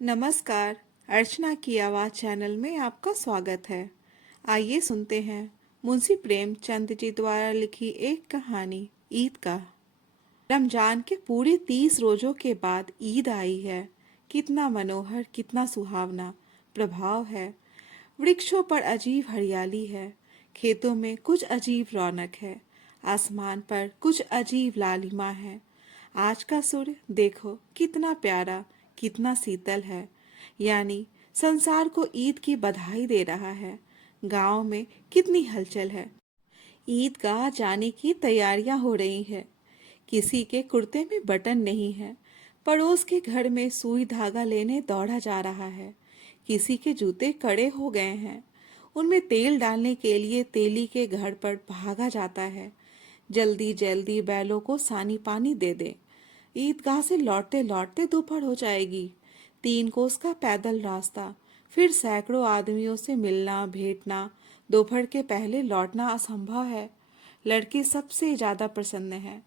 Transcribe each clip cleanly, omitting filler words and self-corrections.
नमस्कार। अर्चना की आवाज़ चैनल में आपका स्वागत है। आइए सुनते हैं मुंशी प्रेमचंद जी द्वारा लिखी एक कहानी, ईद का। रमजान के पूरे 30 रोजों के बाद ईद आई है। कितना मनोहर, कितना सुहावना प्रभाव है। वृक्षों पर अजीब हरियाली है, खेतों में कुछ अजीब रौनक है, आसमान पर कुछ अजीब लालिमा है। आज का सूर्य देखो कितना प्यारा, कितना शीतल है। यानी संसार को ईद की बधाई दे रहा है। गांव में कितनी हलचल है। ईदगाह जाने की तैयारियां हो रही है। किसी के कुर्ते में बटन नहीं है, पड़ोस के घर में सुई धागा लेने दौड़ा जा रहा है। किसी के जूते कड़े हो गए हैं, उनमें तेल डालने के लिए तेली के घर पर भागा जाता है। जल्दी जल्दी बैलों को सानी पानी दे दे। ईदगाह से लौटते लौटते दोपहर हो जाएगी। 3 कोस का पैदल रास्ता, फिर सैकड़ों आदमियों से मिलना भेंटना। दोपहर के पहले लौटना असंभव है। लड़के सबसे ज्यादा प्रसन्न है।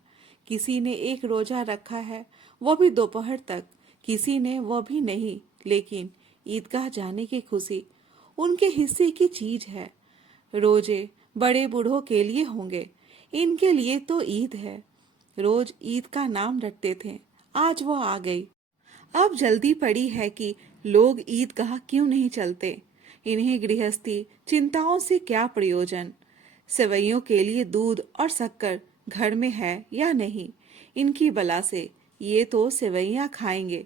किसी ने एक रोजा रखा है, वो भी दोपहर तक। किसी ने वो भी नहीं, लेकिन ईदगाह जाने की खुशी उनके हिस्से की चीज है। रोजे बड़े बूढ़ों के लिए होंगे, इनके लिए तो ईद है। रोज ईद का नाम रखते थे, आज वो आ गई। अब जल्दी पड़ी है कि लोग ईदगाह क्यों नहीं चलते। इन्हें गृहस्थी चिंताओं से क्या प्रयोजन। सेवैयों के लिए दूध और शक्कर घर में है या नहीं, इनकी बला से ये तो सेवैयां खाएंगे।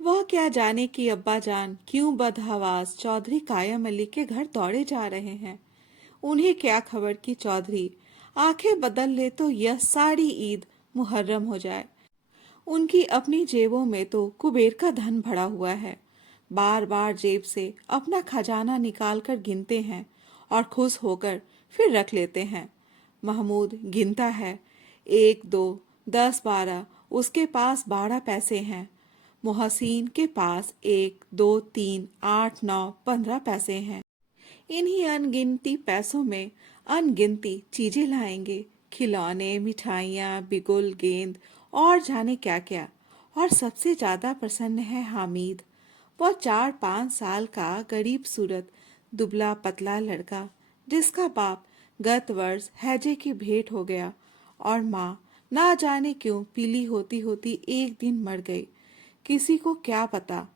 वह क्या जाने कि अब्बा जान क्यों बदहवास चौधरी कायम अली के घर दौड़े जा रहे हैं। उन्हें क्या खबर कि चौधरी आंखें बदल ले तो यह सारी ईद मुहर्रम हो जाए। उनकी अपनी जेबों में तो कुबेर का धन भरा हुआ है। बार बार जेब से अपना खजाना निकाल कर गिनते हैं और खुश होकर फिर रख लेते हैं। महमूद गिनता है, 1, 2, 10, 12। उसके पास 12 पैसे हैं। मोहसिन के पास 1, 2, 3, 8, 9, 15 पैसे हैं। इन्हीं अनगिनती पैसों में अनगिनती चीजें लाएंगे, खिलौने, मिठाइयाँ, बिगुल, गेंद और जाने क्या क्या। और सबसे ज्यादा प्रसन्न है हामिद। वह 4-5 साल का गरीब सूरत दुबला पतला लड़का, जिसका बाप गत वर्ष हैजे की भेंट हो गया और माँ ना जाने क्यों पीली होती होती एक दिन मर गई। किसी को क्या पता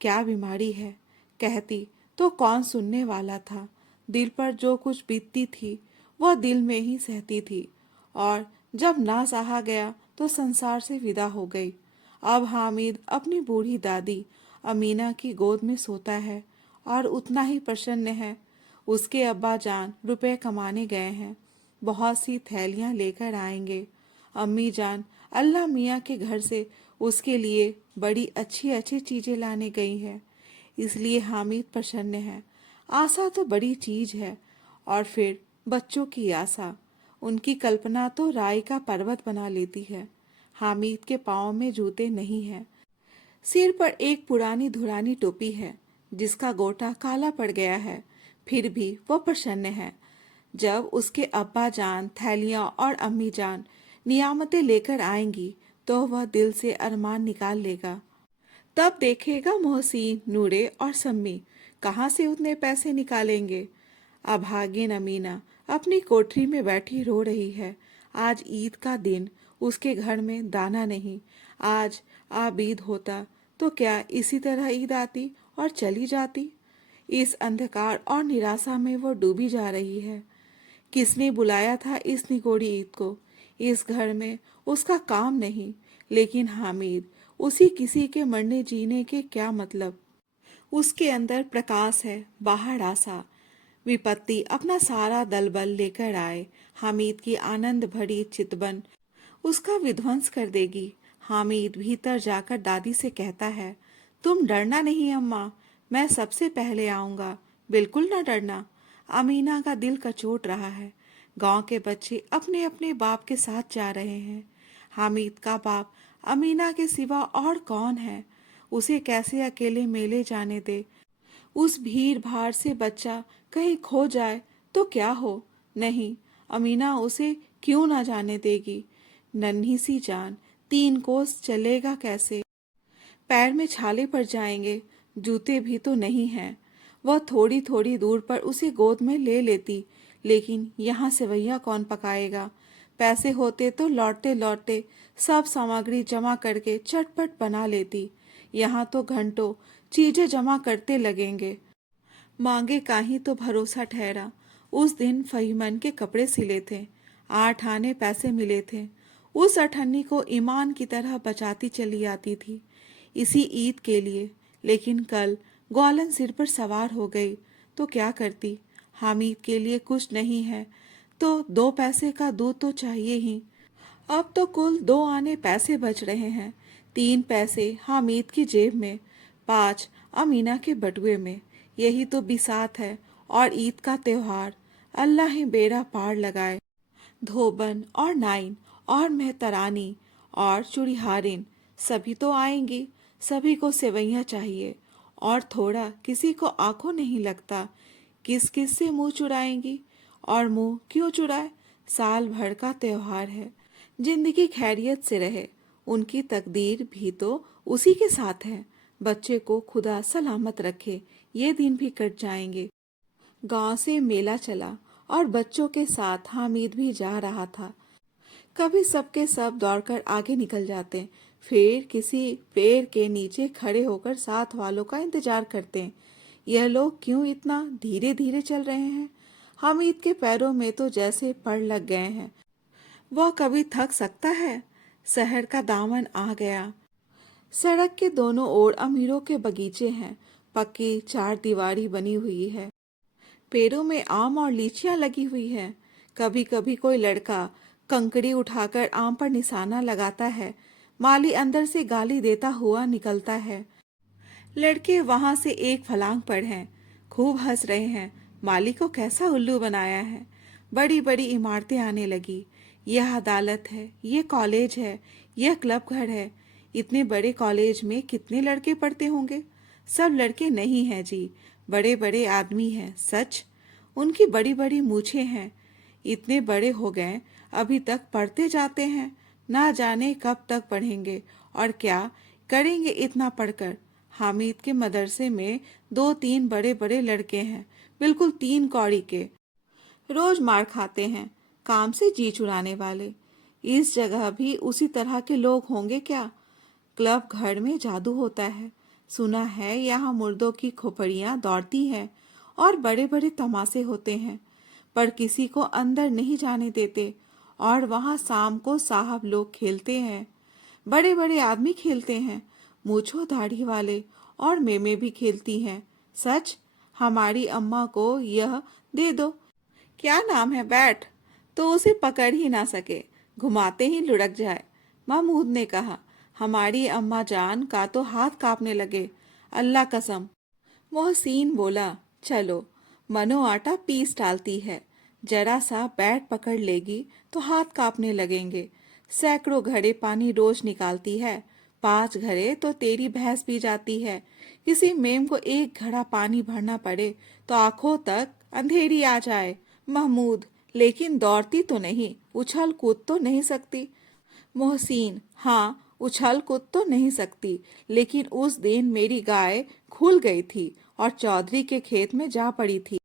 क्या बीमारी है। कहती तो कौन सुनने वाला था। दिल पर जो कुछ बीतती थी वह दिल में ही सहती थी, और जब ना सहा गया तो संसार से विदा हो गई। अब हामिद अपनी बूढ़ी दादी अमीना की गोद में सोता है और उतना ही प्रसन्न है। उसके अब्बा जान रुपए कमाने गए हैं, बहुत सी थैलियां लेकर आएंगे। अम्मी जान अल्लाह मियाँ के घर से उसके लिए बड़ी अच्छी अच्छी चीजें लाने गई हैं, इसलिए हामिद प्रसन्न है। आशा तो बड़ी चीज है। और फिर बच्चों की आशा, उनकी कल्पना तो राय का पर्वत बना लेती है। हामिद के पाँव में जूते नहीं हैं। सिर पर एक पुरानी धुरानी टोपी है, जिसका गोटा काला पड़ गया है। फिर भी वह प्रसन्न है। जब उसके अब्बा जान थैलियां और अम्मी जान नियामतें लेकर आएंगी तो वह दिल से अरमान निकाल लेगा। तब देखेगा मोहसिन, नूरे और सम्मी कहाँ से उतने पैसे निकालेंगे। अभागिन अमीना अपनी कोठरी में बैठी रो रही है। आज ईद का दिन, उसके घर में दाना नहीं। आज आबीद होता तो क्या इसी तरह ईद आती और चली जाती। इस अंधकार और निराशा में वो डूबी जा रही है। किसने बुलाया था इस निगोड़ी ईद को। इस घर में उसका काम नहीं, लेकिन हामिद, उसी किसी के मरने जीने के क्या मतलब। उसके अंदर प्रकाश है, बाहर आशा। विपत्ति अपना सारा दलबल लेकर आए, हामिद की आनंद भरी चितवन उसका विध्वंस कर देगी। हामिद भीतर जाकर दादी से कहता है, तुम डरना नहीं अम्मा, मैं सबसे पहले आऊंगा, बिल्कुल न डरना। अमीना का दिल कचोट रहा है। गांव के बच्चे अपने अपने बाप के साथ जा रहे हैं। हामिद का बाप अमीना के सिवा और कौन है। उसे कैसे अकेले मेले जाने दे। उस भीड़ भाड़ से बच्चा कहीं खो जाए तो क्या हो। नहीं, अमीना उसे क्यों ना जाने देगी। नन्ही सी जान 3 कोस चलेगा कैसे। पैर में छाले पड़ जाएंगे, जूते भी तो नहीं हैं। वह थोड़ी थोड़ी दूर पर उसे गोद में ले लेती, लेकिन यहाँ सेवैयाँ कौन पकाएगा। पैसे होते तो लौटते लौटते सब सामग्री जमा करके चटपट बना लेती। यहाँ तो घंटों चीजें जमा करते लगेंगे। मांगे का ही तो भरोसा ठहरा। उस दिन फहीमन के कपड़े सिले थे, 8 आने पैसे मिले थे। उस अठन्नी को ईमान की तरह बचाती चली आती थी इसी ईद के लिए। लेकिन कल ग्वालन सिर पर सवार हो गई तो क्या करती। हामिद के लिए कुछ नहीं है तो 2 पैसे का दूध तो चाहिए ही। अब तो कुल 2 आने पैसे बच रहे हैं। 3 पैसे हामिद की जेब में, 5 अमीना के बटुए में। यही तो बिसात है और ईद का त्योहार। अल्लाह ही बेड़ा पार लगाए। धोबन और नाइन और मेहतरानी और चूड़ीहारिन सभी तो आएंगी। सभी को सेवैयाँ चाहिए और थोड़ा किसी को आंखों नहीं लगता। किस किस से मुंह चुराएंगी। और मुंह क्यों चुराए, साल भर का त्योहार है। जिंदगी खैरियत से रहे, उनकी तकदीर भी तो उसी के साथ है। बच्चे को खुदा सलामत रखे, ये दिन भी कट जाएंगे। गांव से मेला चला और बच्चों के साथ हामिद भी जा रहा था। कभी सबके सब दौड़कर आगे निकल जाते, फिर किसी पेड़ के नीचे खड़े होकर साथ वालों का इंतजार करते। यह लोग क्यों इतना धीरे धीरे चल रहे हैं। हामिद के पैरों में तो जैसे पड़ लग गए हैं। वह कभी थक सकता है। शहर का दामन आ गया। सड़क के दोनों ओर अमीरों के बगीचे हैं। पक्की 4 दीवारी बनी हुई है। पेड़ों में आम और लीचियां लगी हुई है। कभी कभी कोई लड़का कंकड़ी उठाकर आम पर निशाना लगाता है। माली अंदर से गाली देता हुआ निकलता है। लड़के वहां से एक फलांग पर हैं, खूब हंस रहे हैं। माली को कैसा उल्लू बनाया है। बड़ी बड़ी इमारतें आने लगी। यह अदालत है, यह कॉलेज है, यह क्लब घर है। इतने बड़े कॉलेज में कितने लड़के पढ़ते होंगे। सब लड़के नहीं हैं जी, बड़े बड़े आदमी हैं सच। उनकी बड़ी बड़ी मूछें हैं। इतने बड़े हो गए अभी तक पढ़ते जाते हैं। ना जाने कब तक पढ़ेंगे और क्या करेंगे इतना पढ़कर। हामिद के मदरसे में 2-3 बड़े बड़े लड़के हैं, बिल्कुल 3 कौड़ी के। रोज मार खाते हैं, काम से जी चुराने वाले। इस जगह भी उसी तरह के लोग होंगे क्या। क्लब घर में जादू होता है। सुना है यहाँ मुर्दों की खोपड़ियाँ दौड़ती हैं और बड़े बड़े तमाशे होते हैं, पर किसी को अंदर नहीं जाने देते। और वहाँ शाम को साहब लोग खेलते हैं। बड़े बड़े आदमी खेलते हैं, मूछों दाढ़ी वाले। और मेमे भी खेलती हैं सच। हमारी अम्मा को यह दे दो, क्या नाम है, बैट, तो उसे पकड़ ही ना सके, घुमाते ही लुढ़क जाए। महमूद ने कहा। हमारी अम्मा जान का तो हाथ कांपने लगे, अल्लाह कसम। मोहसिन बोला, चलो, मनो आटा पीस डालती है, जरा सा बैट पकड़ लेगी तो हाथ कांपने लगेंगे। सैकड़ों घड़े पानी रोज निकालती है, 5 घड़े तो तेरी भैंस पी जाती है। किसी मेम को 1 घड़ा पानी भरना पड़े तो आंखों तक अंधेरी आ जाए। महमूद, लेकिन दौड़ती तो नहीं, उछल कूद तो नहीं सकती। मोहसिन, हाँ, उछल कूद तो नहीं सकती, लेकिन उस दिन मेरी गाय खुल गई थी और चौधरी के खेत में जा पड़ी थी।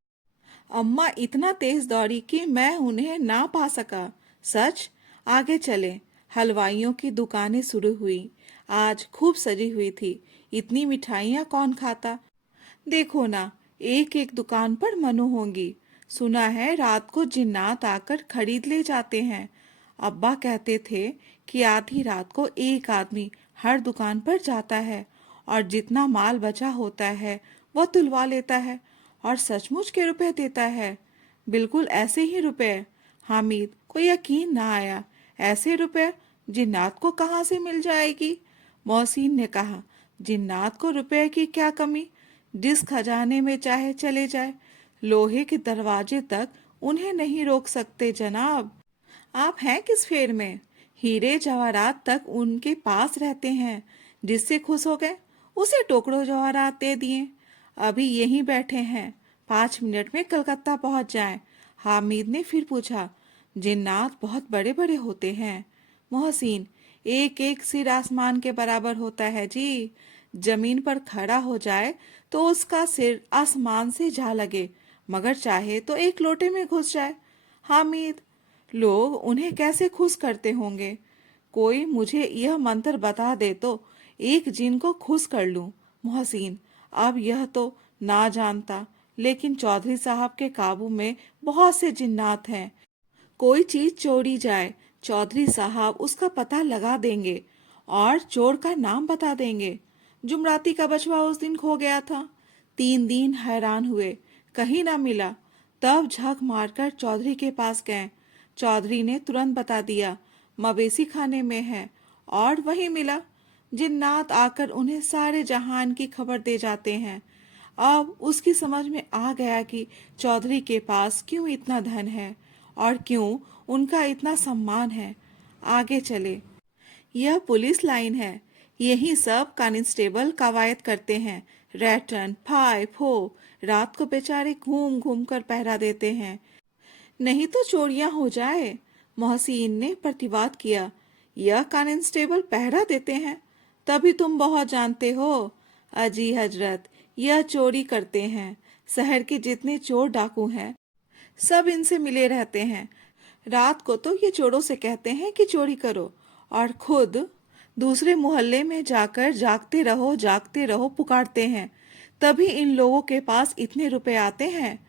अम्मा इतना तेज दौड़ी कि मैं उन्हें ना पा सका। सच। आगे चले। हलवाइयों की दुकानें शुरू हुई। आज खूब सजी हुई थी। इतनी मिठाइयाँ कौन खाता। देखो ना, एक एक दुकान पर मनु होंगी। सुना है रात को जिन्नात आकर खरीद ले जाते हैं। अब्बा कहते थे कि आधी रात को एक आदमी हर दुकान पर जाता है और जितना माल बचा होता है वह तुलवा लेता है और सचमुच के रुपए देता है। बिल्कुल ऐसे ही रुपए। हामिद को यकीन ना आया। ऐसे रुपए जिन्नात को कहाँ से मिल जाएगी। मोहसिन ने कहा, जिन्नात को रुपए की क्या कमी, जिस खजाने में चाहे चले जाए, लोहे के दरवाजे तक उन्हें नहीं रोक सकते जनाब। आप हैं किस फेर में। हीरे जवाहरात तक उनके पास रहते हैं। जिससे खुश हो गए उसे टोकरो जवाहरात दे दिए। अभी यहीं बैठे हैं, 5 मिनट में कलकत्ता पहुंच जाएं। हामिद ने फिर पूछा, जिन्नात बहुत बड़े बड़े होते हैं। मोहसिन, एक एक सिर आसमान के बराबर होता है जी। जमीन पर खड़ा हो जाए तो उसका सिर आसमान से जा लगे, मगर चाहे तो एक लोटे में घुस जाए। हामिद, लोग उन्हें कैसे खुश करते होंगे? कोई मुझे यह मंत्र बता दे तो एक जिन को खुश कर लूं। मोहसिन, अब यह तो ना जानता, लेकिन चौधरी साहब के काबू में बहुत से जिन्नात हैं। कोई चीज चोरी जाए, चौधरी साहब उसका पता लगा देंगे और चोर का नाम बता देंगे। जुमराती का बछवा उस दिन खो गया था। 3 दिन हैरान हुए, कहीं ना मिला। तब झक मारकर चौधरी के पास गए। चौधरी ने तुरंत बता दिया, मवेशी खाने में है, और वहीं मिला। जिन्नात आकर उन्हें सारे जहान की खबर दे जाते हैं। अब उसकी समझ में आ गया कि चौधरी के पास क्यों इतना धन है और क्यों उनका इतना सम्मान है। आगे चले। यह पुलिस लाइन है। यही सब कांस्टेबल कवायद करते हैं। रैटन, फाय, फो रात को बेचारे घूम घूम कर पहरा देते हैं, नहीं तो चोरियां हो जाए। मोहसिन ने प्रतिवाद किया, यह कांस्टेबल पहरा देते हैं, तभी तुम बहुत जानते हो। अजी हजरत, यह चोरी करते हैं। शहर के जितने चोर डाकू हैं सब इनसे मिले रहते हैं। रात को तो ये चोरों से कहते हैं कि चोरी करो, और खुद दूसरे मोहल्ले में जाकर जागते रहो पुकारते हैं। तभी इन लोगों के पास इतने रुपए आते हैं।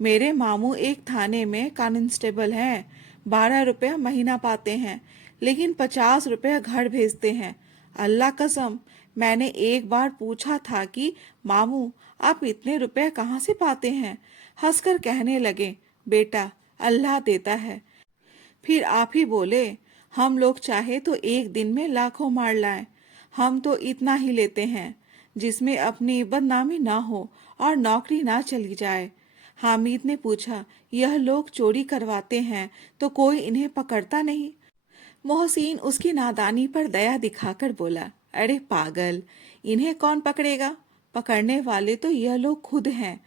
मेरे मामू एक थाने में कांस्टेबल हैं। 12 रुपया महीना पाते हैं, लेकिन 50 रुपया घर भेजते हैं। अल्लाह कसम, मैंने एक बार पूछा था कि मामू, आप इतने रुपए कहाँ से पाते हैं? हंसकर कहने लगे, बेटा, अल्लाह देता है। फिर आप ही बोले, हम लोग चाहे तो एक दिन में लाखों मार लाएं। हम तो इतना ही लेते हैं जिसमें अपनी बदनामी ना हो और नौकरी ना चली जाए। हामिद ने पूछा, यह लोग चोरी करवाते हैं तो कोई इन्हें पकड़ता नहीं? मोहसिन उसकी नादानी पर दया दिखाकर बोला, अरे पागल, इन्हें कौन पकड़ेगा? पकड़ने वाले तो यह लोग खुद हैं।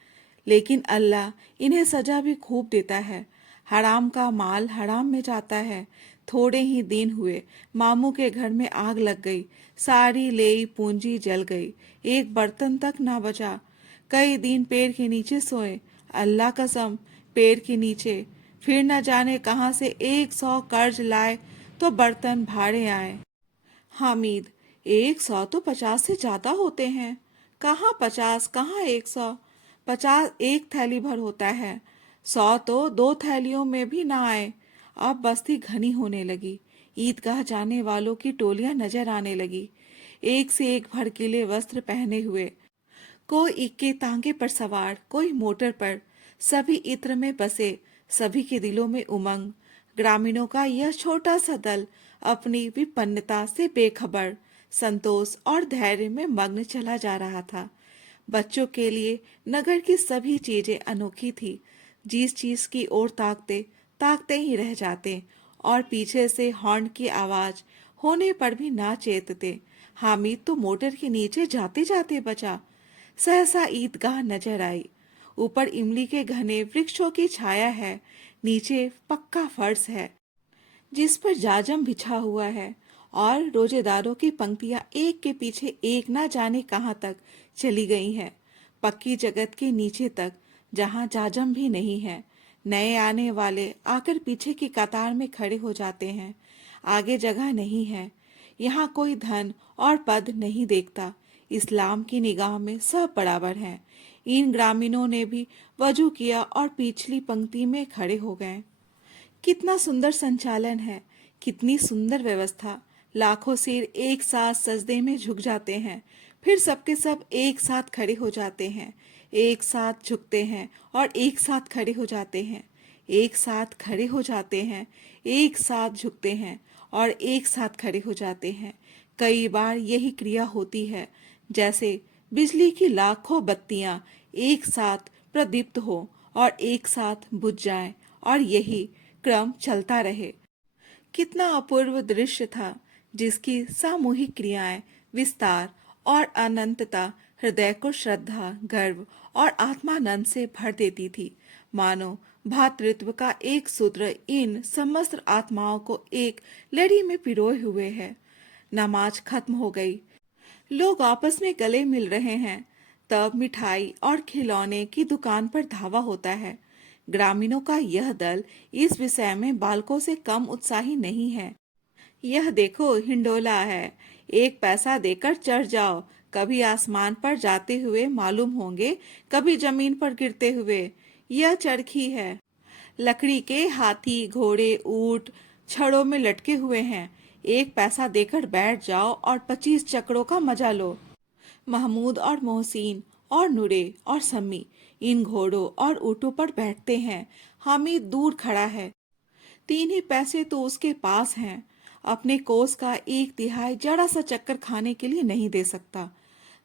लेकिन अल्लाह इन्हें सजा भी खूब देता है। हराम का माल हराम में जाता है। थोड़े ही दिन हुए, मामू के घर में आग लग गई। सारी लेई पूंजी जल गई, एक बर्तन तक ना बचा। कई दिन पेड़ के नीचे सोए। अल्लाह कसम, पेड़ के नीचे। फिर न जाने कहां से 100 कर्ज लाए तो बर्तन भाड़े आए। हामिद, 100 तो 50 से ज्यादा होते हैं। कहाँ 50, कहाँ 100? 50 एक थैली भर होता है। 100 तो 2 थैलियों में भी ना आए। अब बस्ती घनी होने लगी। ईदगाह जाने वालों की टोलियां नजर आने लगी, एक से एक भड़कीले वस्त्र पहने हुए। कोई इक्के तांगे पर सवार, कोई मोटर पर। सभी इत्र में बसे, सभी के दिलों में उमंग। ग्रामीणों का यह छोटा सा दल अपनी विपन्नता से बेखबर, संतोष और धैर्य में मग्न चला जा रहा था। बच्चों के लिए नगर की सभी चीजें अनोखी थी। जिस चीज की ओर ताकते ताकते ही रह जाते, और पीछे से हॉर्न की आवाज होने पर भी ना चेतते। हामिद तो मोटर के नीचे जाते जाते बचा। सहसा ईदगाह नजर आई। ऊपर इमली के घने वृक्षों की छाया है, नीचे पक्का फर्श है जिस पर जाजम बिछा हुआ है, और रोजेदारों की पंक्तियां एक के पीछे एक ना जाने कहां तक चली गई हैं, पक्की जगत के नीचे तक, जहां जाजम भी नहीं है। नए आने वाले आकर पीछे की कतार में खड़े हो जाते हैं। आगे जगह नहीं है। यहाँ कोई धन और पद नहीं देखता। इस्लाम की निगाह में सब बराबर हैं। इन ग्रामीणों ने भी वजू किया और पिछली पंक्ति में खड़े हो गए। कितना सुंदर संचालन है, कितनी सुंदर व्यवस्था। लाखों सिर एक साथ सजदे में झुक जाते हैं, फिर सबके सब एक साथ खड़े हो जाते हैं, एक साथ झुकते हैं और एक साथ खड़े हो जाते हैं, एक साथ खड़े हो जाते हैं, एक साथ झुकते हैं और एक साथ खड़े हो जाते हैं। कई बार यही क्रिया होती है, जैसे बिजली की लाखों बत्तियां एक साथ प्रदीप्त हो और एक साथ बुझ जाएं, और यही क्रम चलता रहे। कितना अपूर्व दृश्य था, जिसकी सामूहिक क्रियाएं, विस्तार और अनंतता हृदय को श्रद्धा, गर्व और आत्मानंद से भर देती थी। मानो भातृत्व का एक सूत्र इन समस्त आत्माओं को एक लड़ी में पिरोए हुए है। नमाज खत्म हो गई। लोग आपस में गले मिल रहे हैं। तब मिठाई और खिलौने की दुकान पर धावा होता है। ग्रामीणों का यह दल इस विषय में बालकों से कम उत्साही नहीं है। यह देखो हिंडोला है, एक पैसा देकर चढ़ जाओ। कभी आसमान पर जाते हुए मालूम होंगे, कभी जमीन पर गिरते हुए। यह चरखी है, लकड़ी के हाथी घोड़े ऊंट छड़ों में लटके हुए हैं। एक पैसा देकर बैठ जाओ और 25 चक्रों का मजा लो। महमूद और मोहसिन और नूरे और सम्मी इन घोड़ों और ऊँटों पर बैठते हैं। हामिद दूर खड़ा है। 3 ही पैसे तो उसके पास हैं। अपने कोस का 1/3 जरा सा चक्कर खाने के लिए नहीं दे सकता।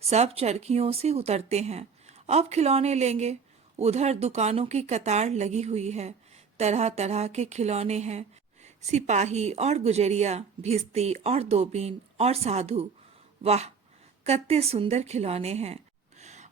सब चरखियों से उतरते हैं। अब खिलौने लेंगे। उधर दुकानों की कतार लगी हुई है। तरह तरह के खिलौने हैं। सिपाही और गुजरिया, भिस्ती और दोबीन और साधु। वाह, कत्ते सुंदर खिलौने हैं।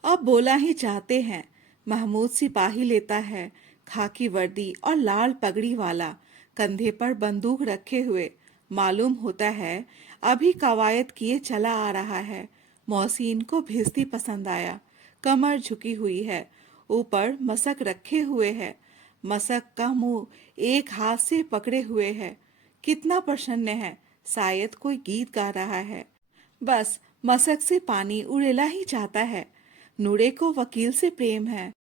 अब बोला ही चाहते हैं। महमूद सिपाही लेता है, खाकी वर्दी और लाल पगड़ी वाला, कंधे पर बंदूक रखे हुए। मालूम होता है अभी कवायद किए चला आ रहा है। मोहसिन को भिस्ती पसंद आया। कमर झुकी हुई है, ऊपर मसक रखे हुए है। मसक का मुंह एक हाथ से पकड़े हुए है। कितना प्रसन्न है, शायद कोई गीत गा रहा है। बस मसक से पानी उड़ेला ही चाहता है। नूरे को वकील से प्रेम है।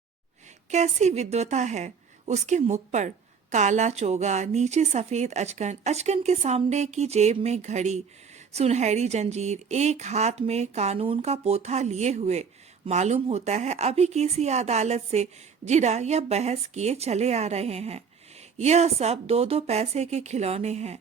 कैसी विद्वता है उसके मुख पर। काला चोगा, नीचे सफेद अचकन, अचकन के सामने की जेब में घड़ी, सुनहरी जंजीर, एक हाथ में कानून का पोथा लिए हुए। मालूम होता है अभी किसी अदालत से जिरा या बहस किए चले आ रहे हैं। यह सब 2-2 पैसे के खिलौने हैं।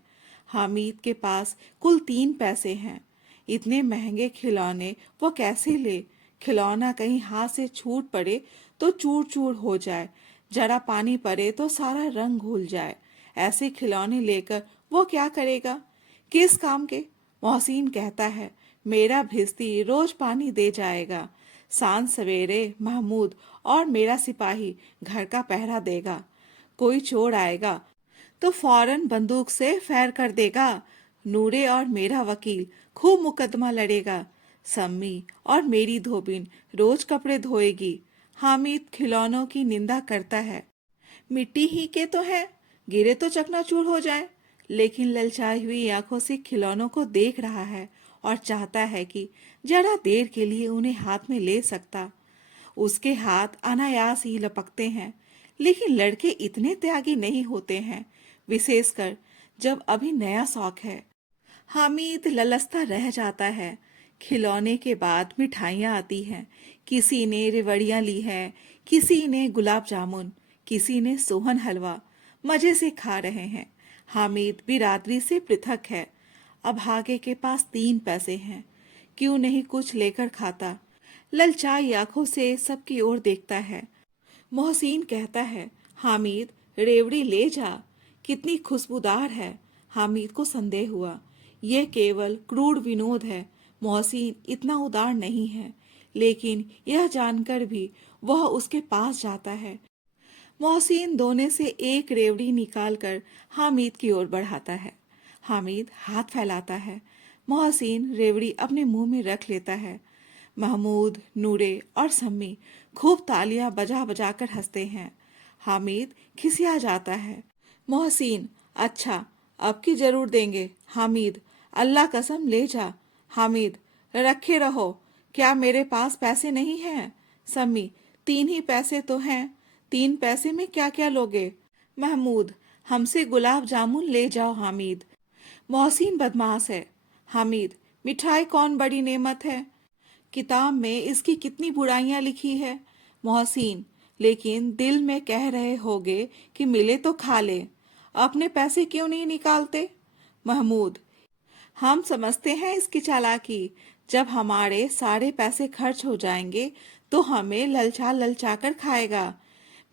हामिद के पास कुल 3 पैसे हैं। इतने महंगे खिलौने वो कैसे ले? खिलौना कहीं हाथ से छूट पड़े तो चूर चूर हो जाए, जरा पानी पड़े तो सारा रंग घुल जाए। ऐसे खिलौने लेकर वो क्या करेगा? किस काम के? मोहसिन कहता है मेरा भिस्ती रोज पानी दे जाएगा। सांझ सवेरे महमूद और मेरा सिपाही घर का पहरा देगा। कोई चोर आएगा तो फौरन बंदूक से फायर कर देगा। नूरे और मेरा वकील खूब मुकदमा लड़ेगा। सम्मी और मेरी धोबिन रोज कपड़े धोएगी। हामिद खिलौनों की निंदा करता है। मिट्टी ही के तो है, गिरे तो चकनाचूर हो जाए। लेकिन ललचाई हुई आंखों से खिलौनों को देख रहा है और चाहता है कि जरा देर के लिए उन्हें हाथ में ले सकता। उसके हाथ अनायास ही लपकते हैं। लेकिन लड़के इतने त्यागी नहीं होते हैं, विशेषकर जब अभी नया शौक है। हामिद ललचता रह जाता है। खिलौने के बाद मिठाइयाँ आती हैं। किसी ने रेवड़ियाँ ली हैं, किसी ने गुलाब जामुन, किसी ने सोहन हलवा। मजे से खा रहे हैं। हामिद बिरादरी से पृथक है। अब आगे के पास 3 पैसे हैं। क्यों नहीं कुछ लेकर खाता? ललचाई आंखों से सबकी ओर देखता है। मोहसिन कहता है हामिद, रेवड़ी ले जा, कितनी खुशबूदार है। हामिद को संदेह हुआ, यह केवल क्रूर विनोद है। मोहसिन इतना उदार नहीं है। लेकिन यह जानकर भी वह उसके पास जाता है। मोहसिन दोने से एक रेवड़ी निकालकर हामिद की ओर बढ़ाता है। हामिद हाथ फैलाता है। मोहसिन रेवड़ी अपने मुंह में रख लेता है। महमूद, नूरे और सम्मी खूब तालियां बजा बजा कर हंसते हैं। हामिद खिसिया जाता है। मोहसिन, अच्छा, अब की जरूर देंगे। हामिद, अल्लाह कसम ले जा। हामिद, रखे रहो। क्या मेरे पास पैसे नहीं हैं? सम्मी, 3 ही पैसे तो हैं। 3 पैसे में क्या क्या लोगे? महमूद, हमसे गुलाब जामुन ले जाओ। हामिद, मोहसिन बदमाश है। हामिद, मिठाई कौन बड़ी नेमत है? किताब में इसकी कितनी बुराइयां लिखी है। मोहसिन, लेकिन दिल में कह रहे होगे कि मिले तो खा ले। अपने पैसे क्यों नहीं निकालते? महमूद, हम समझते हैं इसकी चालाकी। जब हमारे सारे पैसे खर्च हो जाएंगे तो हमें ललचा ललचा कर खाएगा।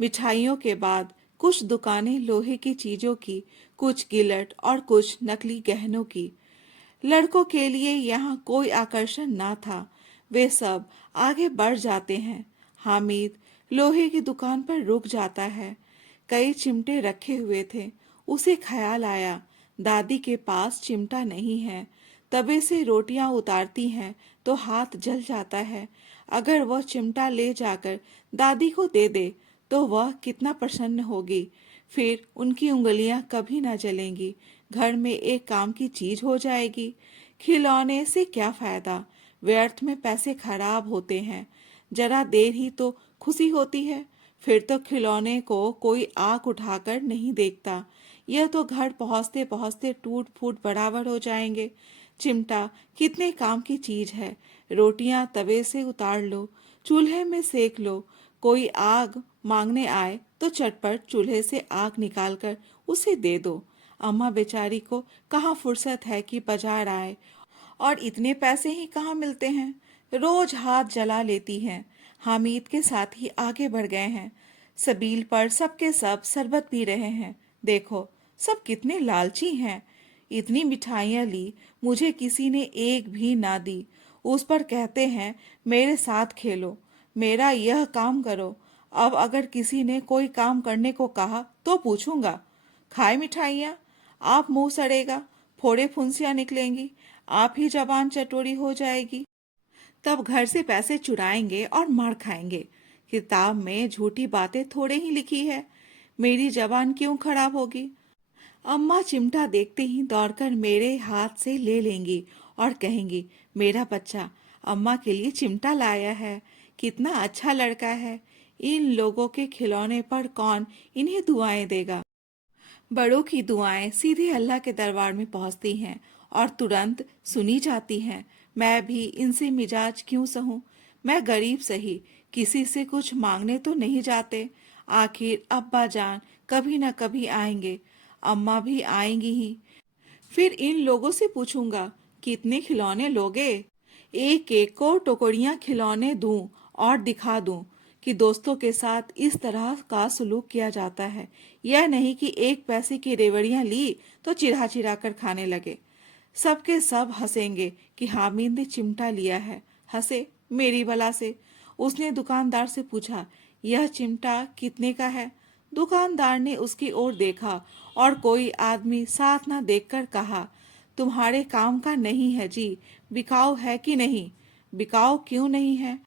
मिठाइयों के बाद कुछ दुकानें लोहे की चीजों की, कुछ गिलट और कुछ नकली गहनों की। लड़कों के लिए यहाँ कोई आकर्षण ना था। वे सब आगे बढ़ जाते हैं। हामिद लोहे की दुकान पर रुक जाता है। कई चिमटे रखे हुए थे। उसे ख्याल आया दादी के पास चिमटा नहीं है। तवे से रोटियां उतारती हैं तो हाथ जल जाता है। अगर वह चिमटा ले जाकर दादी को दे दे तो वह कितना प्रसन्न होगी। फिर उनकी उंगलियां कभी ना जलेंगी। घर में एक काम की चीज हो जाएगी। खिलौने से क्या फायदा, व्यर्थ में पैसे खराब होते हैं। जरा देर ही तो खुशी होती है, फिर तो खिलौने को कोई आंख उठाकर नहीं देखता। यह तो घर पहुंचते पहुंचते टूट फूट बराबर हो जाएंगे। चिमटा कितने काम की चीज है। रोटियां तवे से उतार लो, चूल्हे में सेक लो। कोई आग मांगने आए तो चटपट चूल्हे से आग निकालकर उसे दे दो। अम्मा बेचारी को कहाँ फुर्सत है कि बाजार आए, और इतने पैसे ही कहाँ मिलते हैं। रोज हाथ जला लेती हैं। हामिद के साथ ही आगे बढ़ गए हैं। सबील पर सबके सब शरबत पी रहे हैं। देखो सब कितने लालची हैं। इतनी मिठाइयाँ ली, मुझे किसी ने एक भी ना दी। उस पर कहते हैं मेरे साथ खेलो, मेरा यह काम करो। अब अगर किसी ने कोई काम करने को कहा तो पूछूंगा, खाए मिठाइयाँ? आप मुंह सड़ेगा, फोड़े फुंसियाँ निकलेंगी, आप ही जबान चटोरी हो जाएगी। तब घर से पैसे चुराएंगे और मार खाएंगे। किताब में झूठी बातें थोड़े ही लिखी है, मेरी जबान क्यों खराब होगी। अम्मा चिमटा देखते ही दौड़कर मेरे हाथ से ले लेंगी और कहेंगी, मेरा बच्चा अम्मा के लिए चिमटा लाया है, कितना अच्छा लड़का है। इन लोगों के खिलौने पर कौन इन्हें दुआएं देगा। बड़ों की दुआएं सीधे अल्लाह के दरबार में पहुंचती हैं और तुरंत सुनी जाती हैं। मैं भी इनसे मिजाज क्यों सहूं। मैं गरीब सही, किसी से कुछ मांगने तो नहीं जाते। आखिर अब्बा जान कभी न कभी आएंगे, अम्मा भी आएंगी ही। फिर इन लोगों से पूछूंगा, कितने खिलौने लोगे। एक एक को टोकरियां खिलौने दूं और दिखा दूं कि दोस्तों के साथ इस तरह का सलूक किया जाता है। यह नहीं कि एक पैसे की रेवड़ियां ली तो चिढ़ा चिढ़ा कर खाने लगे। सबके सब हंसेंगे कि हामिद ने चिमटा लिया है। हंसे मेरी बला से। उसने दुकानदार से पूछा, यह चिमटा कितने का है। दुकानदार ने उसकी ओर देखा और कोई आदमी साथ न देखकर कहा, तुम्हारे काम का नहीं है जी, बिकाऊ है कि नहीं। बिकाऊ क्यों नहीं है,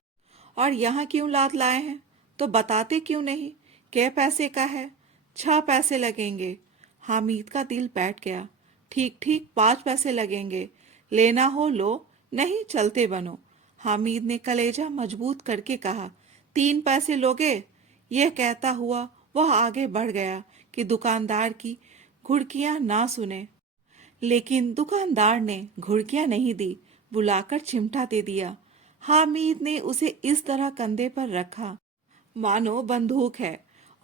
और यहाँ क्यों लाद लाए हैं, तो बताते क्यों नहीं। कै पैसे का है। 6 पैसे लगेंगे। हामिद का दिल बैठ गया। ठीक ठीक 5 पैसे लगेंगे, लेना हो लो, नहीं चलते बनो। हामिद ने कलेजा मजबूत करके कहा, 3 पैसे लोगे। यह कहता हुआ वह आगे बढ़ गया कि दुकानदार की घुड़कियां ना सुने। लेकिन दुकानदार ने घुड़कियां नहीं दी, बुलाकर चिमटा दे दिया। हामिद ने उसे इस तरह कंधे पर रखा मानो बंदूक है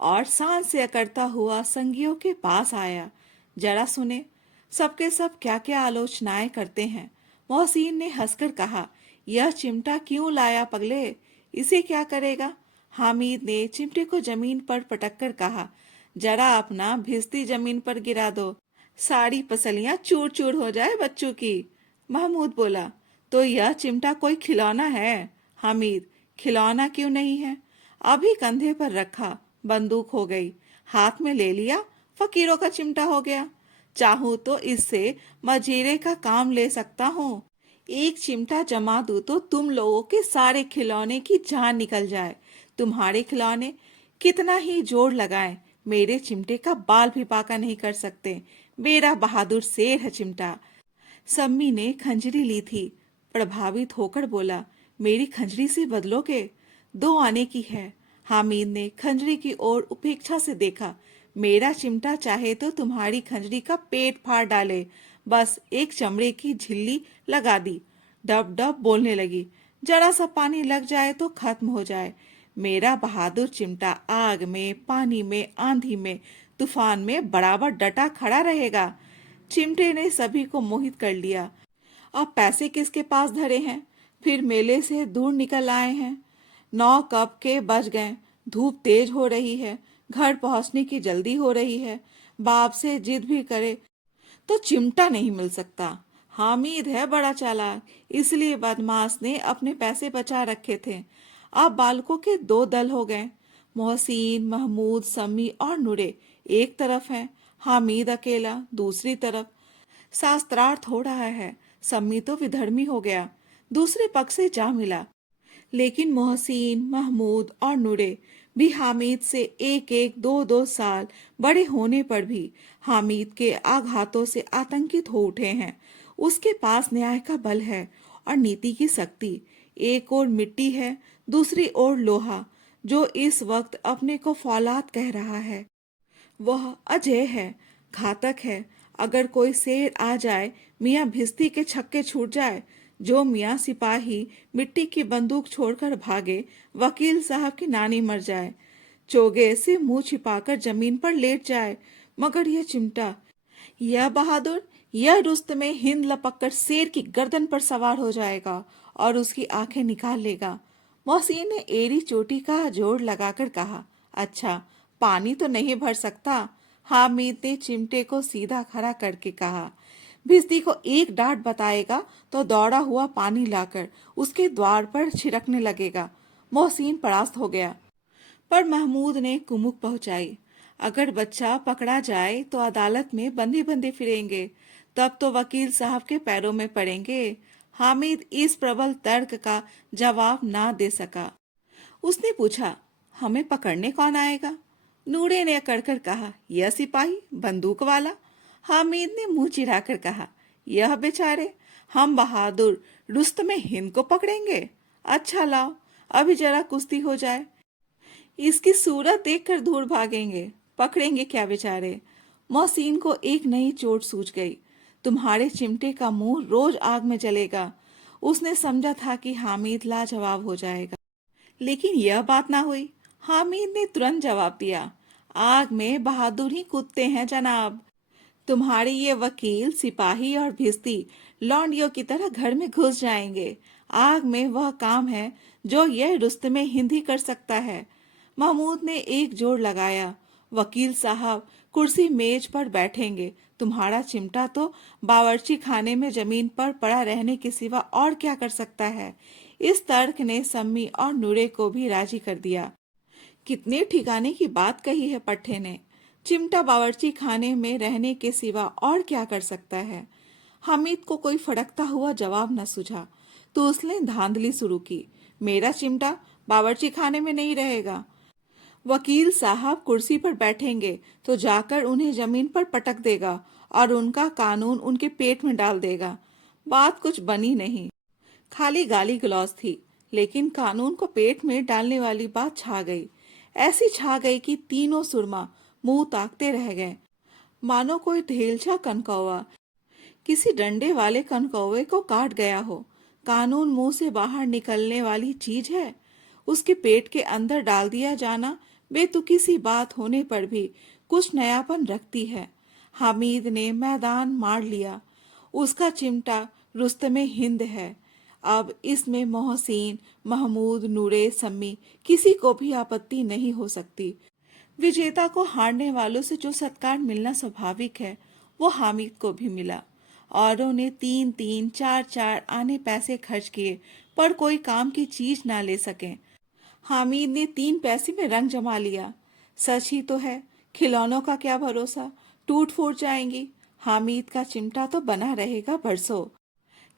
और सांस से अकड़ता हुआ संगियों के पास आया। जरा सुने सबके सब क्या क्या आलोचनाएं करते हैं। मोहसिन ने हंसकर कहा, यह चिमटा क्यों लाया पगले, इसे क्या करेगा। हामिद ने चिमटे को जमीन पर पटक कर कहा, जरा अपना भिस्ती जमीन पर गिरा दो, सारी पसलियां चूर चूर हो जाए बच्चों की। महमूद बोला, तो यह चिमटा कोई खिलौना है। हामिद, खिलौना क्यों नहीं है, अभी कंधे पर रखा, बंदूक हो गई, हाथ में ले लिया, फकीरों का चिमटा हो गया। चाहूं तो इससे मजीरे का काम ले सकता हूँ। एक चिमटा जमा दूं तो तुम लोगों के सारे खिलौने की जान निकल जाए। तुम्हारे खिलौने कितना ही जोर लगाएं, मेरे चिमटे का बाल भी बांका नहीं कर सकते। मेरा बहादुर शेर है चिमटा। सम्मी ने खंजरी ली थी, प्रभावित होकर बोला, मेरी खंजरी से बदलोगे, 2 आने की है। हामिद ने खंजरी की ओर उपेक्षा से देखा, मेरा चिमटा चाहे तो तुम्हारी खंजरी का पेट फाड़ डाले, बस एक चमड़े की झिल्ली लगा दी। डब डब बोलने लगी, जरा सा पानी लग जाए तो खत्म हो जाए। मेरा बहादुर चिमटा आग में, पानी में, आंधी में, तूफान में बराबर डटा खड़ा रहेगा। चिमटे ने सभी को मोहित कर लिया। अब पैसे किसके पास धरे हैं, फिर मेले से दूर निकल आए हैं। 9 कब के बज गए, धूप तेज हो रही है, घर पहुंचने की जल्दी हो रही है। बाप से जिद भी करे तो चिमटा नहीं मिल सकता। हामिद है बड़ा चालाक, इसलिए बदमाश ने अपने पैसे बचा रखे थे। अब बालकों के 2 दल हो गए, मोहसिन, महमूद, सम्मी और नूरे एक तरफ हैं, हामिद अकेला दूसरी तरफ। शास्त्रार्थ हो रहा है। सम्मी तो विधर्मी हो गया, दूसरे पक्ष से जा मिला। लेकिन मोहसिन, महमूद और नूरे भी हामिद से एक एक दो दो साल बड़े होने पर भी हामिद के आघातों से आतंकित हो उठे हैं। उसके पास न्याय का बल है और नीति की शक्ति। एक ओर मिट्टी है, दूसरी ओर लोहा, जो इस वक्त अपने को फौलाद कह रहा है। वह अजय है, घातक है। अगर कोई शेर आ जाए, मियाँ भिस्ती के छक्के छूट जाए, जो मियाँ सिपाही मिट्टी की बंदूक छोड़कर भागे, वकील साहब की नानी मर जाए, चोगे से मुंह छिपाकर जमीन पर लेट जाए, मगर यह चिमटा, यह बहादुर, यह रुस्तमे हिंद लपककर शेर की गर्दन पर सवार हो जाएगा और उसकी आंखें निकाल लेगा। मोहसिन ने एड़ी चोटी का जोर लगाकर कहा, अच्छा, पानी तो नहीं भर सकता। हामिद ने चिमटे को सीधा खड़ा करके कहा, भिस्ती को एक डांट बताएगा तो दौड़ा हुआ पानी लाकर उसके द्वार पर छिड़कने लगेगा। मोहसिन परास्त हो गया। पर महमूद ने कुमुक पहुंचाई, अगर बच्चा पकड़ा जाए तो अदालत में बंधे बंधे फिरेंगे, तब तो वकील साहब के पैरों में पड़ेंगे। हामिद इस प्रबल तर्क का जवाब ना दे सका। उसने पूछा, हमें पकड़ने कौन आएगा? नूरे ने अकड़कर कहा, यह सिपाही, बंदूक वाला। हामिद ने मुंह चिढ़ाकर कहा, यह बेचारे, हम बहादुर रुस्तमे हिंद को पकड़ेंगे। अच्छा लाओ, अभी जरा कुश्ती हो जाए, इसकी सूरत देखकर दूर भागेंगे। पकड़ेंगे क्या बेचारे? मोहसिन को एक नई चोट सूझ गई। तुम्हारे चिमटे का मुंह रोज आग में जलेगा। उसने समझा था कि हामिद लाजवाब हो जाएगा, लेकिन यह बात ना हुई। हामिद ने तुरंत जवाब दिया, आग में बहादुर ही कूदते हैं जनाब। तुम्हारे ये वकील, सिपाही और भिस्ती लौंडियों की तरह घर में घुस जाएंगे। आग में वह काम है जो यह रुस्तमे हिंद ही कर सकता है। महमूद ने एक जोर लगाया, वकील साहब कुर्सी मेज पर बैठेंगे, तुम्हारा चिमटा तो बावर्ची खाने में जमीन पर पड़ा रहने के सिवा और क्या कर सकता है? इस तर्क ने सम्मी और नूरे को भी राजी कर दिया। कितने ठिकाने की बात कही है पट्टे ने। चिमटा बावर्ची खाने में रहने के सिवा और क्या कर सकता है? हामिद को कोई फड़कता हुआ जवाब न सूझा, तो उसने धांधली शुरू की, मेरा चिमटा बावर्ची खाने में नहीं रहेगा। वकील साहब कुर्सी पर बैठेंगे तो जाकर उन्हें जमीन पर पटक देगा और उनका कानून उनके पेट में डाल देगा। बात कुछ बनी नहीं, खाली गाली गलौज थी, लेकिन कानून को पेट में डालने वाली बात छा गई। ऐसी छा गई कि तीनों सुरमा मुंह ताकते रह गए, मानो कोई ढेलछा कनकौवा किसी डंडे वाले कनकौवे को काट गया हो। कानून मुंह से बाहर निकलने वाली चीज है, उसके पेट के अंदर डाल दिया जाना बेतुकी सी बात होने पर भी कुछ नयापन रखती है। हामिद ने मैदान मार लिया। उसका चिमटा रुस्तमे हिंद है। अब इसमें मोहसिन, महमूद, नूरे, सम्मी किसी को भी आपत्ति नहीं हो सकती। विजेता को हारने वालों से जो सत्कार मिलना स्वाभाविक है, वो हामिद को भी मिला। औरों ने 3-3, 4-4 आने पैसे खर्च किए, पर कोई काम की चीज ना ले सके। हामिद ने 3 पैसे में रंग जमा लिया। सच ही तो है, खिलौनों का क्या भरोसा, टूट फूट जाएंगी। हामिद का चिमटा तो बना रहेगा बरसों।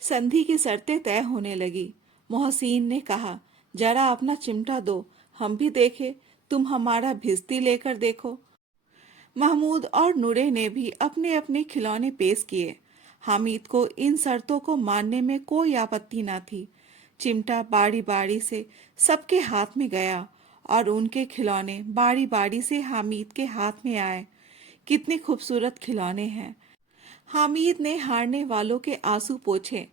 संधि की शर्तें तय होने लगी। मोहसिन ने कहा, जरा अपना चिमटा दो, हम भी देखे, तुम हमारा भिस्ती लेकर देखो। महमूद और नूरे ने भी अपने अपने खिलौने पेश किए। हामिद को इन शर्तों को मानने में कोई आपत्ति न थी। चिमटा बारी बारी से सबके हाथ में गया और उनके खिलौने बारी बारी से हामिद के हाथ में आए। कितने खूबसूरत खिलौने हैं। हामिद ने हारने वालों के आंसू पोंछे।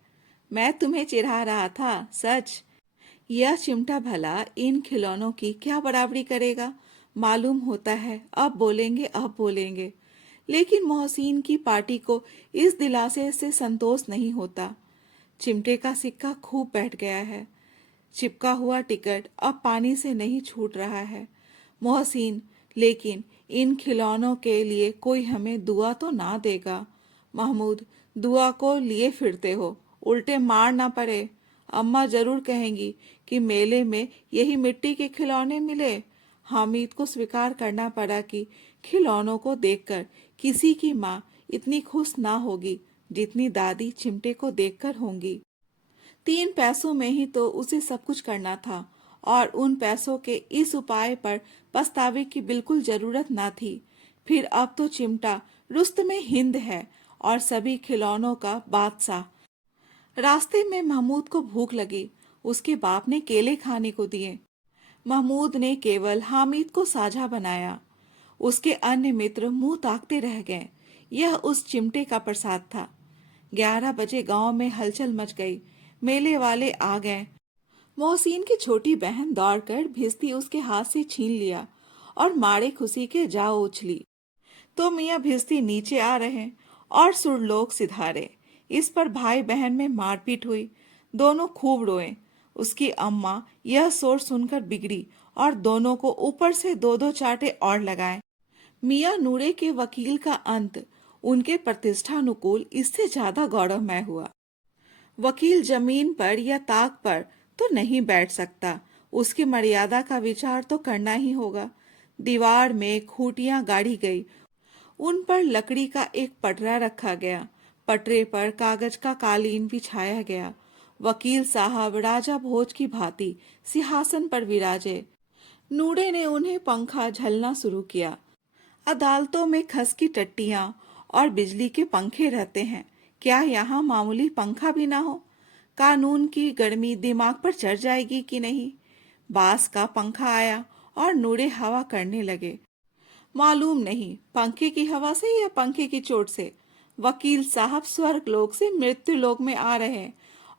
मैं तुम्हें चिढ़ा रहा था, सच। यह चिमटा भला इन खिलौनों की क्या बराबरी करेगा? मालूम होता है, अब बोलेंगे, अब बोलेंगे। लेकिन मोहसिन की पार्टी को इस दिलासे से संतोष नहीं होता। चिमटे का सिक्का खूब बैठ गया है। चिपका हुआ टिकट अब पानी से नहीं छूट रहा है। मोहसिन, लेकिन इन खिलौनों के लिए कोई हमें दुआ तो ना देगा। महमूद, दुआ को लिए फिरते हो, उल्टे मार ना पड़े। अम्मा जरूर कहेंगी कि मेले में यही मिट्टी के खिलौने मिले। हामिद को स्वीकार करना पड़ा कि खिलौनों को देखकर किसी की माँ इतनी खुश ना होगी जितनी दादी चिमटे को देखकर होंगी। 3 पैसों में ही तो उसे सब कुछ करना था और उन पैसों के इस उपाय पर पछतावे की बिल्कुल जरूरत ना थी। फिर अब तो चिमटा रुस्तमे हिंद है और सभी खिलौनों का बादशाह। रास्ते में महमूद को भूख लगी। उसके बाप ने केले खाने को दिए। महमूद ने केवल हामिद को साझा बनाया। उसके अन्य मित्र मुंह ताकते रह गए। यह उस चिमटे का प्रसाद था। 11 बजे गांव में हलचल मच गई। मेले वाले आ गए। मोहसिन की छोटी बहन दौड़कर भिश्ती उसके हाथ से छीन लिया और मारे खुशी के जा उछली। तो मियाँ भिश्ती नीचे आ रहे और सुरलोक सिधारे। इस पर भाई बहन में मारपीट हुई। दोनों खूब रोए। उसकी अम्मा यह शोर सुनकर बिगड़ी और दोनों को ऊपर से 2-2 चांटे और लगाए। मियाँ नूरे के वकील का अंत उनके प्रतिष्ठानुकूल इससे ज्यादा गौरवमय हुआ। वकील जमीन पर या ताक पर तो नहीं बैठ सकता। उसकी मर्यादा का विचार तो करना ही होगा। दीवार में खूंटियां गाड़ी गई। उन पर लकड़ी का एक पटरा रखा गया। पटरे पर कागज का कालीन बिछाया गया। वकील साहब राजा भोज की भांति सिंहासन पर विराजे। नूरे ने उन्हें पंखा झलना शुरू किया। अदालतों में खस की टट्टियां और बिजली के पंखे रहते हैं, क्या यहाँ मामूली पंखा भी ना हो? कानून की गर्मी दिमाग पर चढ़ जाएगी कि नहीं? बांस का पंखा आया और नूरे हवा करने लगे। मालूम नहीं पंखे की हवा से या पंखे की चोट से वकील साहब स्वर्ग लोक से मृत्यु लोक में आ रहे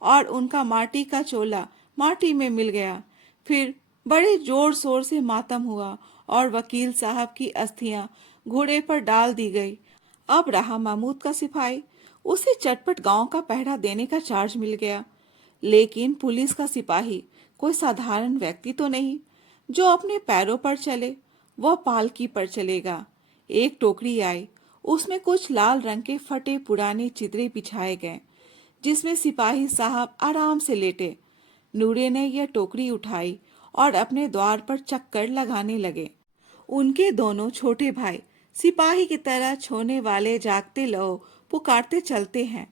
और उनका माटी का चोला माटी में मिल गया। फिर बड़े जोर शोर से मातम हुआ और वकील साहब की अस्थियां घोड़े पर डाल दी गई। अब रहा महमूद का सिपाही। उसे चटपट गांव का पहरा देने का चार्ज मिल गया। लेकिन पुलिस का सिपाही कोई साधारण व्यक्ति तो नहीं जो अपने पैरों पर चले। वह पालकी पर चलेगा। एक टोकरी आई। उसमें कुछ लाल रंग के फटे पुराने चितरे बिछाए गए जिसमें सिपाही साहब आराम से लेटे। नूरे ने यह टोकरी उठाई और अपने द्वार पर चक्कर लगाने लगे। उनके दोनों छोटे भाई सिपाही की तरह छोने वाले जागते लो पुकारते चलते हैं।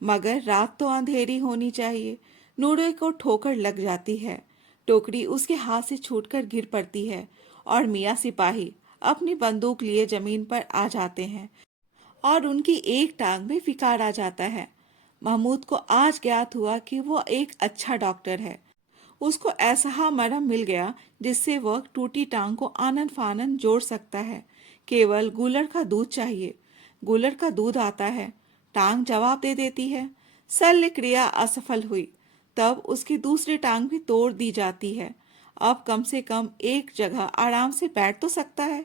मगर रात तो अंधेरी होनी चाहिए। नूरे को ठोकर लग जाती है। टोकरी उसके हाथ से छूटकर गिर पड़ती है और मियाँ सिपाही अपनी बंदूक लिए जमीन पर आ जाते हैं और उनकी एक टांग में विकार आ जाता है। महमूद को आज ज्ञात हुआ कि वह एक अच्छा डॉक्टर है। उसको ऐसा मरहम मिल गया जिससे वह टूटी टांग को आनन फानन जोड़ सकता है। केवल गूलर का दूध चाहिए। गूलर का दूध आता है। टांग जवाब दे देती है। शल्य क्रिया असफल हुई तब उसकी दूसरी टांग भी तोड़ दी जाती है। अब कम से कम एक जगह आराम से बैठ तो सकता है।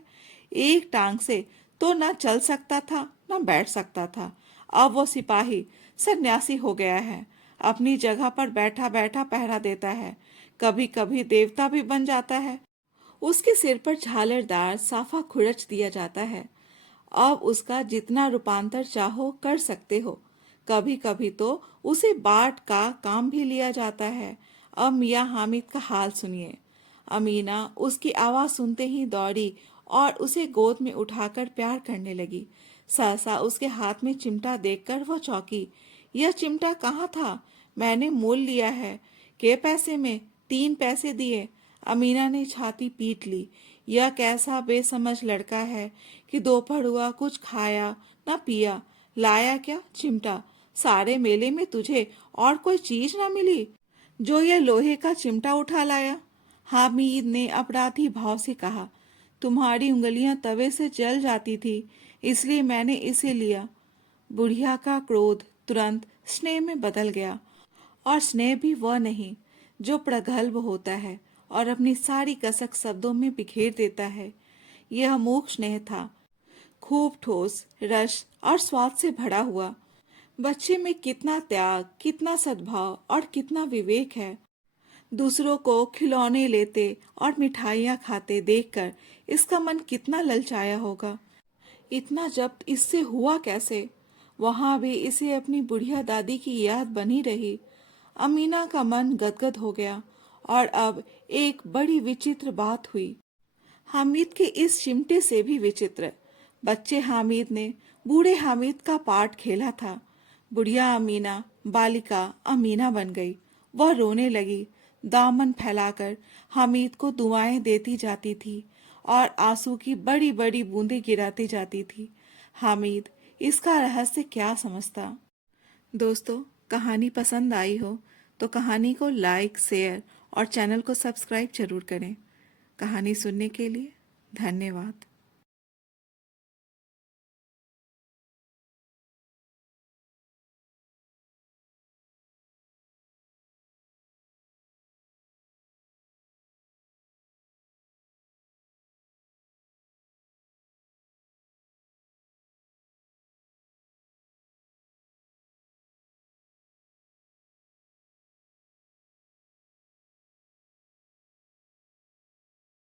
एक टांग से तो ना चल सकता था ना बैठ सकता था। अब वो सिपाही सन्यासी हो गया है। अपनी जगह पर बैठा बैठा पहरा देता है। कभी कभी देवता भी बन जाता है। उसके सिर पर झालरदार साफा खुरच दिया जाता है। अब उसका जितना रूपांतर चाहो कर सकते हो। कभी कभी तो उसे बाट का काम भी लिया जाता है। अब मियाँ हामिद का हाल सुनिए। अमीना उसकी आवाज सुनते ही दौड़ी और उसे गोद में उठाकर प्यार करने लगी। सहसा उसके हाथ में चिमटा देखकर वह चौंकी। यह चिमटा कहाँ था? मैंने मोल लिया है। के पैसे में? 3 पैसे दिए। अमीना ने छाती पीट ली। यह कैसा बेसमझ लड़का है कि दोपहर हुआ कुछ खाया न पिया। लाया क्या? चिमटा। सारे मेले में तुझे और कोई चीज न मिली जो यह लोहे का चिमटा उठा लाया? हामिद ने अपराधी भाव से कहा। तुम्हारी उंगलियां तवे से जल जाती थी इसलिए मैंने इसे लिया। बुढ़िया का क्रोध तुरंत स्नेह में बदल गया और स्नेह भी वह नहीं जो प्रगल्भ होता है और अपनी सारी कसक शब्दों में बिखेर देता है। यह मूक स्नेह था, खूब ठोस रस और स्वाद से भरा हुआ। बच्चे में कितना त्याग, कितना सद्भाव और कितना विवेक है। दूसरों को खिलौने लेते और मिठाइयाँ खाते देखकर इसका मन कितना ललचाया होगा। इतना जब्त इससे हुआ कैसे? वहां भी इसे अपनी बुढ़िया दादी की याद बनी रही। अमीना का मन गदगद हो गया और अब एक बड़ी विचित्र बात हुई। हामिद के इस चिमटे से भी विचित्र। बच्चे हामिद ने बूढ़े हामिद का पार्ट खेला था। बुढ़िया अमीना बालिका अमीना बन गई। वह रोने लगी, दामन फैलाकर हामिद को दुआएं देती जाती थी और आंसू की बड़ी बड़ी बूंदें गिराती जाती थी। हामिद इसका रहस्य क्या समझता। दोस्तों, कहानी पसंद आई हो तो कहानी को लाइक, शेयर और चैनल को सब्सक्राइब जरूर करें। कहानी सुनने के लिए धन्यवाद।